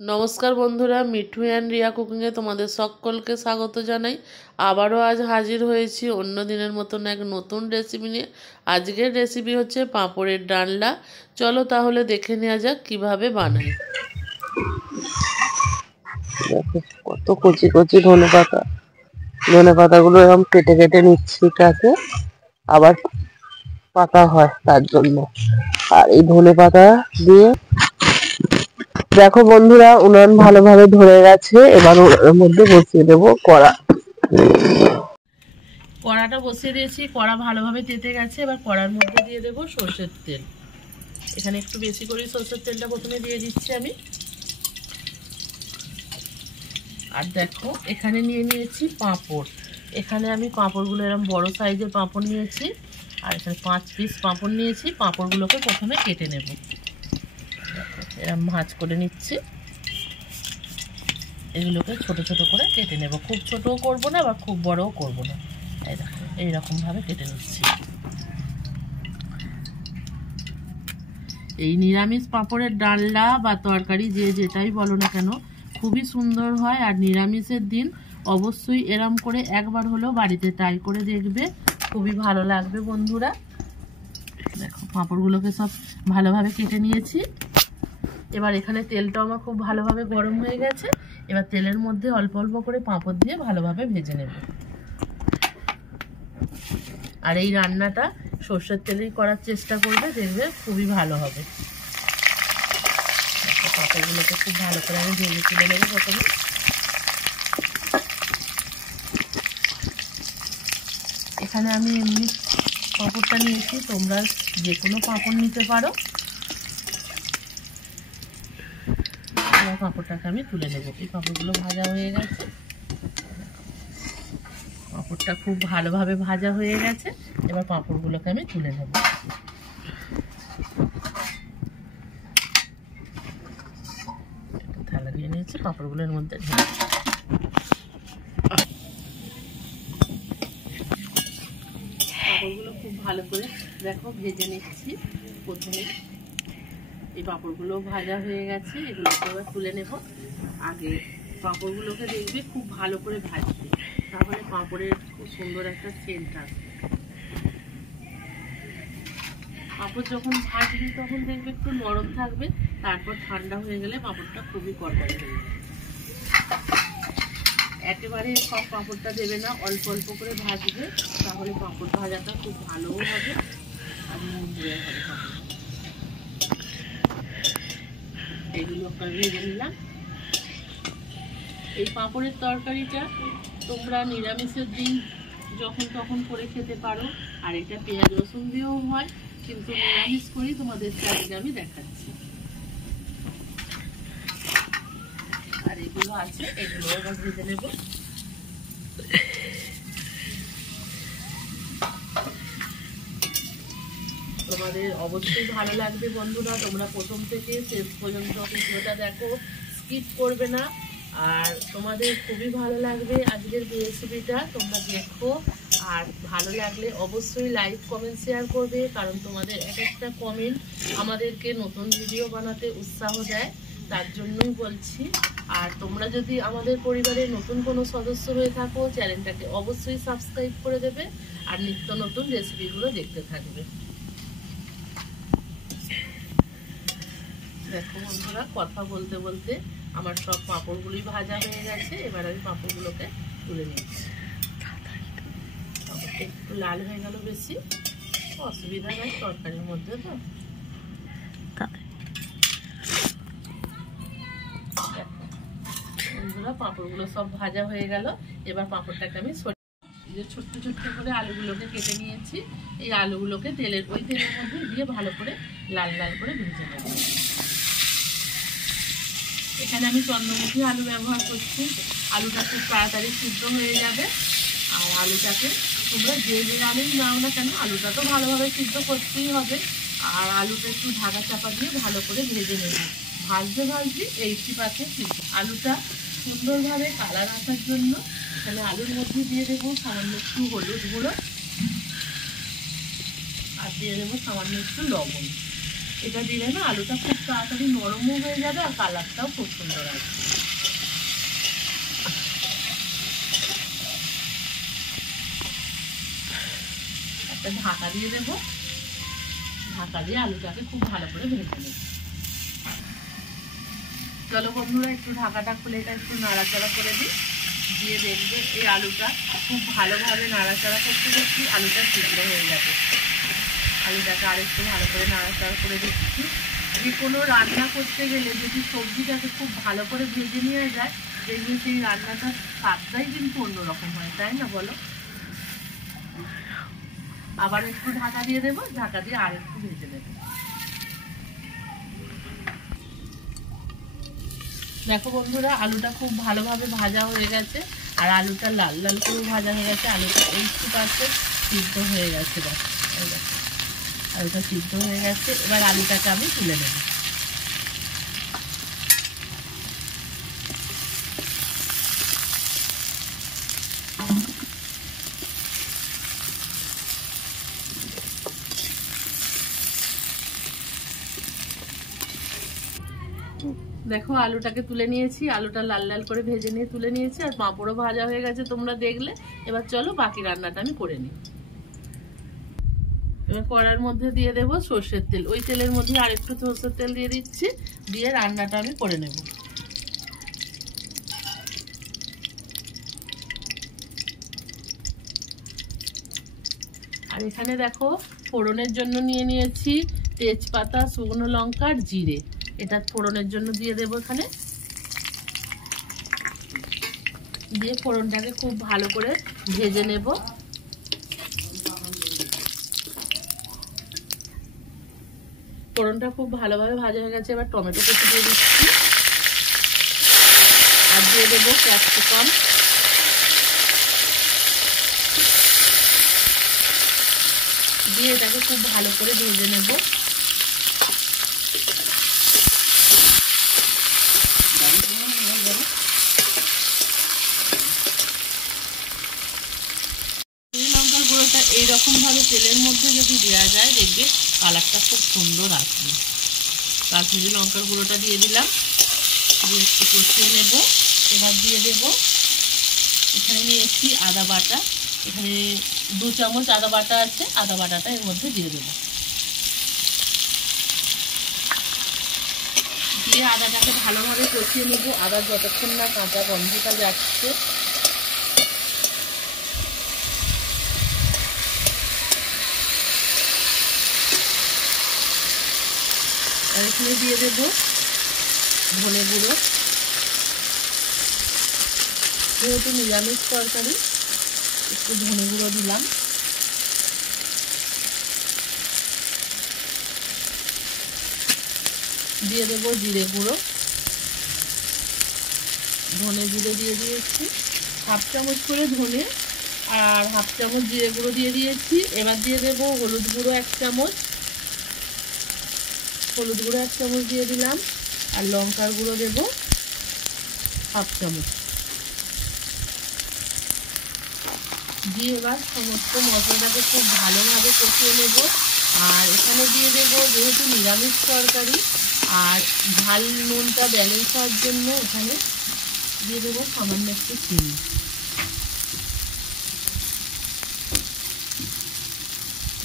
নমস্কার বন্ধুরা, মিঠু অ্যান্ড রিয়া কুকিংয়ে তোমাদের সকলকে স্বাগত জানাই। আবারও আজ হাজির হয়েছি অন্য দিনের মতন এক নতুন রেসিপি নিয়ে। আজকের রেসিপি হচ্ছে পাঁপড়ের ডালনা। চলো তাহলে দেখে নেওয়া যাক কিভাবে বানাই। দেখো কত কচি কচি ধনে পাতাগুলো এরকম কেটে কেটে নিচ্ছি, কাছে আবার পাতা হয় তার জন্য। আর এই ধনে পাতা দিয়ে দেখো বন্ধুরা, উনান ভালোভাবে ধরে গেছে। এবার ওর মধ্যে বসিয়ে দেবো কড়া। কড়াটা বসিয়ে দিয়েছি, কড়া ভালোভাবে তেতে গেছে। এবার কড়ার মধ্যে দিয়ে দেবো সর্ষের তেল। এখানে একটু বেশি করে সর্ষের তেলটা প্রথমে দিয়ে দিচ্ছি আমি। আর দেখো এখানে নিয়ে নিয়েছি পাঁপড়। এখানে আমি পাঁপড়গুলো এরকম বড় সাইজের পাঁপড় নিয়েছি। আর এখানে 5 পিস পাঁপড় নিয়েছি। পাঁপড়গুলোকে প্রথমে কেটে নেব, এরকম ভাঁজ করে নিচ্ছি। এগুলোকে ছোট ছোট করে কেটে নেব, খুব ছোটও করব না আবার খুব বড়ও করব না। এই দেখো এইরকমভাবে কেটে নিচ্ছি। এই নিরামিষ পাঁপড়ের ডালনা বা তরকারি যে যেটাই বলো না কেন খুবই সুন্দর হয়। আর নিরামিষের দিন অবশ্যই এরম করে একবার হলেও বাড়িতে ট্রাই করে দেখবে, খুবই ভালো লাগবে বন্ধুরা। দেখো পাঁপড়গুলোকে সব ভালোভাবে কেটে নিয়েছি। এবার এখানে তেলটাও আমার খুব ভালোভাবে গরম হয়ে গেছে। এবার তেলের মধ্যে অল্প অল্প করে পাঁপড় দিয়ে ভালোভাবে ভেজে নেব। আর এই রান্নাটা সর্ষের তেলেই করার চেষ্টা করবে, দেখবে খুবই ভালো হবে। পাঁপড়গুলোকে খুব ভালো করে আমি ভেজে তুলে নেব প্রথমে। এখানে আমি এমনি পাঁপড়টা নিয়েছি, তোমরা যে কোনো পাঁপড় নিতে পারো। পাঁপড়টাকে আমি তুলে নেব। এই পাঁপড়গুলো ভাজা হয়ে গেছে, পাঁপড়টা খুব ভালোভাবে ভাজা হয়ে গেছে। এবার পাঁপড়গুলোকে আমি তুলে নেব। থালা দিয়ে নিয়েছি, পাঁপড়গুলোর মধ্যে পাঁপড়গুলো খুব ভালো করে দেখো ভেজে নিচ্ছি। প্রথমে এই পাঁপড়গুলো ভাজা হয়ে গেছে, এগুলোকে এবার তুলে নেব। আগে পাঁপড়গুলোকে দেখবে খুব ভালো করে ভাজবে, তাহলে পাঁপড়ের খুব সুন্দর একটা সেন্ট আসবে। পাঁপড় যখন ভাজবে তখন দেখবে একটু নরম থাকবে, তারপর ঠান্ডা হয়ে গেলে পাঁপড়টা খুবই করকরে হয়ে যাবে। একেবারে সব পাঁপড়টা দেবে না, অল্প অল্প করে ভাজবে, তাহলে পাঁপড় ভাজাটা খুব ভালোও হবে আর মুড়মুড়ে হবে পাঁপড়। এইগুলো ভেজে নিলাম। এই পাঁপড়ের তরকারিটা তোমরা নিরামিষের দিন যখন তখন করে খেতে পারো। আর এটা পেঁয়াজ রসুন দিয়েও হয়, কিন্তু নিরামিষ করেই তোমাদের আজকে আমি দেখাচ্ছি। আর এগুলো আছে, এগুলো এবার ভেজে নেব। তোমাদের অবশ্যই ভালো লাগবে বন্ধুরা, তোমরা প্রথম থেকে শেষ পর্যন্ত ভিডিওটা দেখো, স্কিপ করবে না। আর তোমাদের খুবই ভালো লাগবে আজকের রেসিপিটা, তোমরা দেখো। আর ভালো লাগলে অবশ্যই লাইক কমেন্ট শেয়ার করবে, কারণ তোমাদের এক একটা কমেন্ট আমাদেরকে নতুন ভিডিও বানাতে উৎসাহ দেয়, তার জন্যই বলছি। আর তোমরা যদি আমাদের পরিবারের নতুন কোনো সদস্য হয়ে থাকো, চ্যানেলটাকে অবশ্যই সাবস্ক্রাইব করে দেবে আর নিত্য নতুন রেসিপিগুলো দেখতে থাকবে। দেখো বন্ধুরা, কথা বলতে বলতে আমার সব পাঁপড়গুলোই ভাজা হয়ে গেছে। এবার আমি পাঁপড়গুলোকে তুলে নিচ্ছি। পাঁপড়টা একটু লাল হয়ে গেল, বেশি অসুবিধা নাই তরকারির মধ্যে তো। বন্ধুরা পাঁপড়গুলো সব ভাজা হয়ে গেল। এবার পাঁপড়টাকে আমি ছোট্ট ছোট্ট করে আলুগুলোকে কেটে নিয়েছি। এই আলুগুলোকে ওই তেলের মধ্যে দিয়ে ভালো করে লাল লাল করে ভেজে নেব। এখানে আমি চন্দ্রমুখী আলু ব্যবহার করছি, আলুটা খুব তাড়াতাড়ি সিদ্ধ হয়ে যাবে। আর আলুটাকে তোমরা যে আলুই নাও না কেন, আলুটা তো ভালোভাবে সিদ্ধ করতেই হবে। আর আলুটা একটু ঢাকা চাপা দিয়ে ভালো করে ভেজে নেব। ভাজতে ভাজতে 80% সিদ্ধ। আলুটা সুন্দরভাবে কালার আসার জন্য এখানে আলুর মধ্যে দিয়ে দেবো সামান্য একটু হলুদ গুঁড়ো আর দিয়ে দেবো সামান্য একটু লবণ। এটা দিলে না আলুটা খুব তাড়াতাড়ি নরমও হয়ে যাবে আর কালারটাও খুব সুন্দর আসবে। একটা ঢাকা দিয়ে দেবো, ঢাকা দিয়ে আলুটাকে খুব ভালো করে ভেজে নেব। চলো বন্ধুরা একটু ঢাকাটা খুলে এটা একটু নাড়াচাড়া করে দিই, দিয়ে দেখবে এই আলুটা খুব ভালোভাবে নাড়াচাড়া করতে দেখছি আলুটা সিদ্ধ হয়ে যাবে। আলুটাকে আরেকটু ভালো করে নাড়াচাড়া করে দিচ্ছি। যে কোনো রান্না করতে গেলে যদি সবজিটাকে খুব ভালো করে ভেজে নেওয়া যায় দেখবে সেই রান্নাটার স্বাদটাই কিন্তু অন্যরকম হয়, তাই না বলো? আবার একটু ঢাকা দিয়ে দেবো, ঢাকা দিয়ে আর একটু ভেজে নেবো। দেখো বন্ধুরা আলুটা খুব ভালোভাবে ভাজা হয়ে গেছে আর আলুটা লাল লাল করে ভাজা হয়ে গেছে। আলুটা 80% সিদ্ধ হয়ে গেছে। আলুটা সিদ্ধ হয়ে গেছে, এবার আলুটাকে আমি তুলে নেব। দেখো আলুটাকে তুলে নিয়েছি, আলুটা লাল লাল করে ভেজে নিয়ে তুলে নিয়েছি আর পাঁপড়ও ভাজা হয়ে গেছে তোমরা দেখলে। এবার চলো বাকি রান্নাটা আমি করে নিই। এবার কড়ার মধ্যে দিয়ে দেবো সর্ষের তেল, ওই তেলের মধ্যে আরেকটু সর্ষের তেল দিয়ে দিচ্ছি, দিয়ে রান্নাটা আমি করে নেব। আর এখানে দেখো ফোড়নের জন্য নিয়ে নিয়েছি তেজপাতা, শুকনো লঙ্কা আর জিরে, এটা ফোড়নের জন্য দিয়ে দেবো এখানে। দিয়ে ফোড়নটাকে খুব ভালো করে ভেজে নেব। ফোড়নটা খুব ভালোভাবে ভাজা হয়ে গেছে, এবার টমেটো কুচি দিয়ে দিচ্ছি আর দিয়ে দেবো ক্যাপসিকাম, দিয়ে এটাকে খুব ভালো করে ভেজে নেব। লঙ্কার গুঁড়োটা এইরকম ভাবে তেলের মধ্যে যদি দেওয়া যায় দেখবে কালারটা খুব সুন্দর আসবে। কাশ্মীরি লঙ্কার গুঁড়োটা দিয়ে দিলাম, দিয়ে একটু কষিয়ে নেব। এবার দিয়ে দেব এখানে নিয়েছি আদা বাটা, এখানে 2 চামচ আদা বাটা আছে, আদা বাটাটা এর মধ্যে দিয়ে দেবো। দিয়ে আদাটাকে ভালোভাবে কষিয়ে নেব, আদা যতক্ষণ না কাঁচা গন্ধটা যাচ্ছে। আর এখানে দিয়ে দেবো ধনে গুঁড়ো, যেহেতু নিরামিষ তরকারি একটু ধনে গুঁড়ো দিলাম। দিয়ে দেবো জিরে গুঁড়ো, ধনে জিরে দিয়ে দিয়েছি, 1/2 চামচ করে ধনে আর 1/2 চামচ জিরে গুঁড়ো দিয়ে দিয়েছি। এবার দিয়ে দেবো হলুদ গুঁড়ো 1 চামচ, হলুদ গুঁড়ো 1 চামচ দিয়ে দিলাম আর লঙ্কার গুঁড়ো দেবো 1/2 চামচ। দিয়ে এবার সমস্ত মশলাটাকে খুব ভালোভাবে কষিয়ে নেব। আর এখানে দিয়ে দেবো যেহেতু নিরামিষ তরকারি আর ঝাল নুনটা ব্যালেন্স হওয়ার জন্য এখানে দিয়ে দেবো সামান্য একটু চিনি।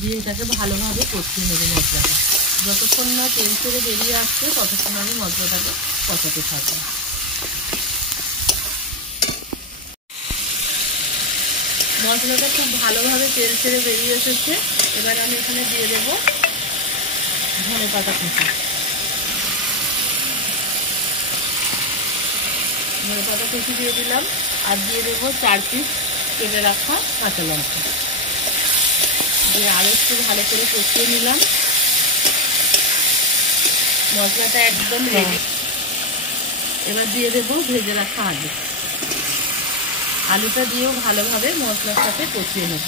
দিয়ে এটাকে ভালোভাবে কষিয়ে নেব মশলাটা, যতক্ষণ না তেল ছেড়ে বেরিয়ে আসছে ততক্ষণ আমি মশলাটাকে কষাতে থাকবো। মশলাটা খুব ভালোভাবে তেল ছেড়ে বেরিয়ে এসেছে, এবার আমি এখানে দিয়ে দেবো ধনেপাতা কুচি। ধনেপাতা কুচি দিয়ে দিলাম আর দিয়ে দেবো 4 পিস কেটে রাখা কাঁচা লঙ্কা, দিয়ে আরো একটু ভালো করে কষিয়ে নিলাম। মশলাটা একদম রেডি। এবার দিয়ে দেবো ভেজে রাখা আলু, আলুটা দিয়েও ভালোভাবে মশলার সাথে কষিয়ে নেব।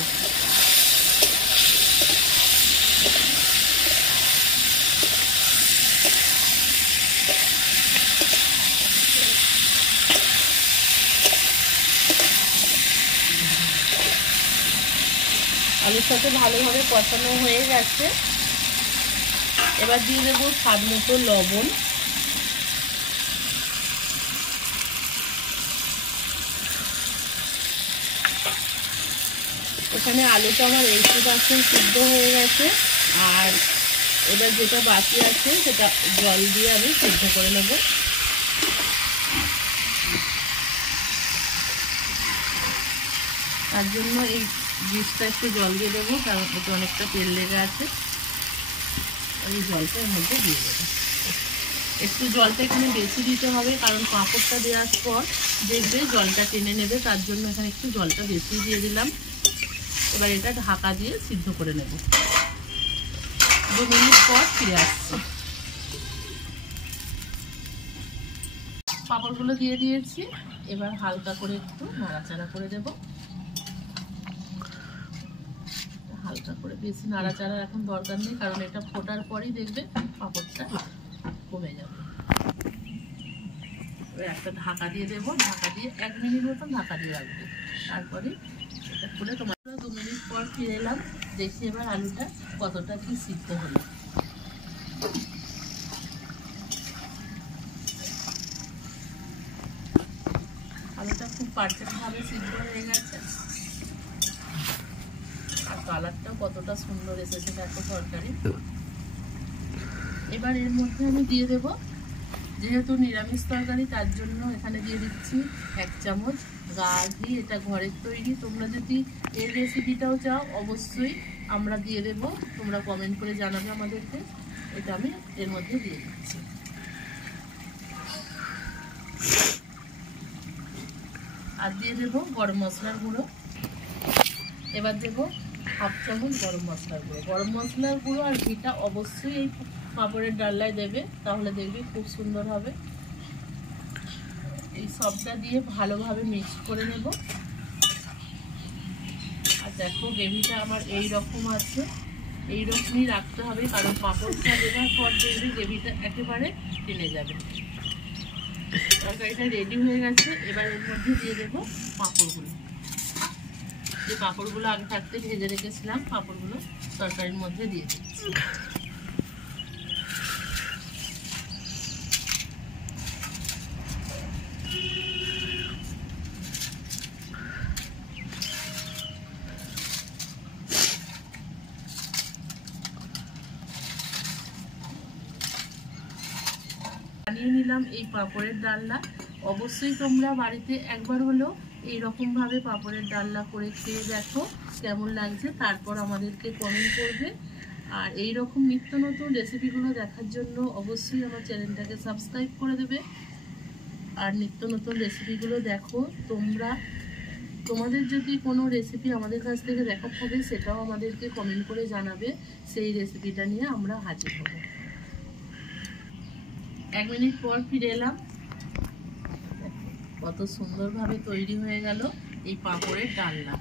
আলুর সাথে ভালোভাবে কষানো হয়ে গেছে, এবার দিয়ে দেবো স্বাদ মতো লবণ, এখানে আলুটা আমার 80% সিদ্ধ হয়ে গেছে। আর এবার যেটা বাকি আছে সেটা জল দিয়ে আমি সিদ্ধ করে নেব। তার জন্য এই ডিশটা একটু জল দিয়ে দেবো, কারণ এতে অনেকটা তেল লেগে আছে। আমি জলটা এর মধ্যে দিয়ে দেবো। একটু জলটা এখানে বেশি দিতে হবে, কারণ পাঁপড়টা দেওয়ার পর দেখবে জলটা টেনে নেবে, তার জন্য এখানে একটু জলটা বেশি দিয়ে দিলাম। এবার এটা ঢাকা দিয়ে সিদ্ধ করে নেব। 2 মিনিট পর ফিরে আসছি। পাঁপড়গুলো দিয়ে দিয়েছি, এবার হালকা করে একটু নাড়াচাড়া করে দেব। হালকা করে, বেশি নাড়াচাড়া এখন দরকার নেই, কারণ এটা ফোটার পরই দেখবে পাঁপড়টা কমে যাবে। একটা ঢাকা দিয়ে দেবো, ঢাকা দিয়ে 1 মিনিট মতন ঢাকা দিয়ে রাখবো। তারপরে এটা খুলে তোমার 2 মিনিট পর ফিরে এলাম। দেখি এবার আলুটা কতটা কি সিদ্ধ হলো। আলুটা খুব পারফেক্টভাবে সিদ্ধ হয়ে গেছে, আর কালারটা কতটা সুন্দর এসেছে দেখো তরকারি। এবার এর মধ্যে আমি দিয়ে দেব, যেহেতু নিরামিষ তরকারি তার জন্য এখানে দিয়ে দিচ্ছি 1 চামচ গাওয়া ঘি। এটা ঘরের তৈরি, তোমরা যদি এর রেসিপিটাও চাও অবশ্যই আমরা দিয়ে দেব, তোমরা কমেন্ট করে জানাবে আমাদেরকে। এটা আমি এর মধ্যে দিয়ে দিচ্ছি। আর দিয়ে দেব গরম মশলার গুঁড়ো। এবার দেব 1/2 চামচ গরম মশলার গুঁড়ো। গরম মশলার গুঁড়ো আর ঘিটা অবশ্যই এই পাঁপড়ের ডালনায় দেবে, তাহলে দেখবি খুব সুন্দর হবে। এই সবটা দিয়ে ভালোভাবে মিক্স করে নেব। আর দেখো গ্রেভিটা আমার এই রকম আছে, এই রকমই রাখতে হবে, কারণ পাঁপড়টা দেওয়ার পর দেখবি গ্রেভিটা একেবারে টেনে যাবে। তরকারিটা রেডি হয়ে গেছে। এবার এর মধ্যে দিয়ে দেবো পাঁপড়গুলো। যে পাঁপড়গুলো আগে থাকতে ভেজে রেখেছিলাম, পাঁপড়গুলো তরকারির মধ্যে দিয়ে দিচ্ছি। বানিয়ে নিলাম এই পাঁপড়ের ডালনা। অবশ্যই তোমরা বাড়িতে একবার হলেও এইরকমভাবে পাঁপড়ের ডালনা করে খেয়ে দেখো কেমন লাগছে, তারপর আমাদেরকে কমেন্ট করবে। আর এই রকম নিত্য নতুন রেসিপিগুলো দেখার জন্য অবশ্যই আমার চ্যানেলটাকে সাবস্ক্রাইব করে দেবে। আর নিত্য নতুন রেসিপিগুলো দেখো তোমরা। তোমাদের যদি কোনো রেসিপি আমাদের কাছ থেকে দেখার থাকে সেটাও আমাদেরকে কমেন্ট করে জানাবে, সেই রেসিপিটা নিয়ে আমরা হাজির হব। 1 মিনিট পর ফিরে এলাম। কত সুন্দরভাবে তৈরি হয়ে গেল এই পাঁপড়ের ডালনা,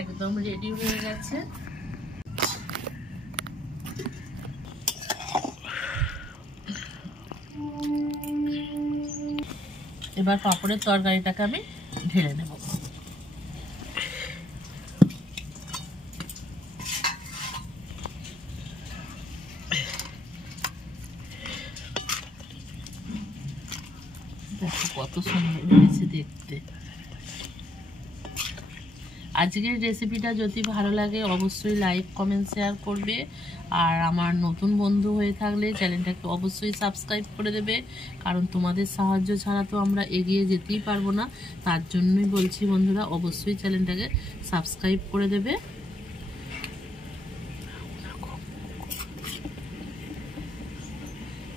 একদম রেডি হয়ে গেছে। এবার পাঁপড়ের তরকারিটাকে আমি ঢেলে নেব। কত সুন্দর হয়েছে দেখতে। আজকের রেসিপিটা যদি ভালো লাগে অবশ্যই লাইক কমেন্ট শেয়ার করবে। আর আমার নতুন বন্ধু হয়ে থাকলে চ্যানেলটাকে অবশ্যই সাবস্ক্রাইব করে দেবে, কারণ তোমাদের সাহায্য ছাড়া তো আমরা এগিয়ে যেতেই পারবো না। তার জন্যই বলছি বন্ধুরা, অবশ্যই চ্যানেলটাকে সাবস্ক্রাইব করে দেবে।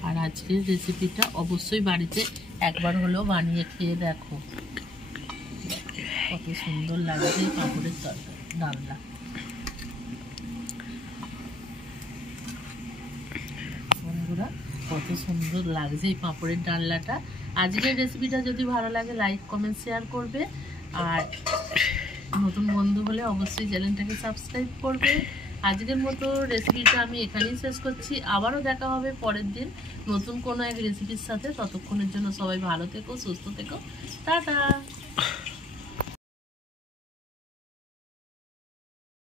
আর আজকের রেসিপিটা অবশ্যই বাড়িতে একবার হলেও বানিয়ে খেয়ে দেখো, কত সুন্দর লাগছে পাঁপড়ের তরকারি ডালনা। বন্ধুরা কত সুন্দর লাগছে এই পাঁপড়ের ডালনাটা। আজকের রেসিপিটা যদি ভালো লাগে লাইক কমেন্ট শেয়ার করবে। আর নতুন বন্ধু হলে অবশ্যই চ্যানেলটাকে সাবস্ক্রাইব করবে। আজকের মতো রেসিপিটা আমি এখানেই শেষ করছি। আবারও দেখা হবে পরের দিন নতুন কোনো এক রেসিপির সাথে। ততক্ষণের জন্য সবাই ভালো থেকো, সুস্থ থেকো, টাটা।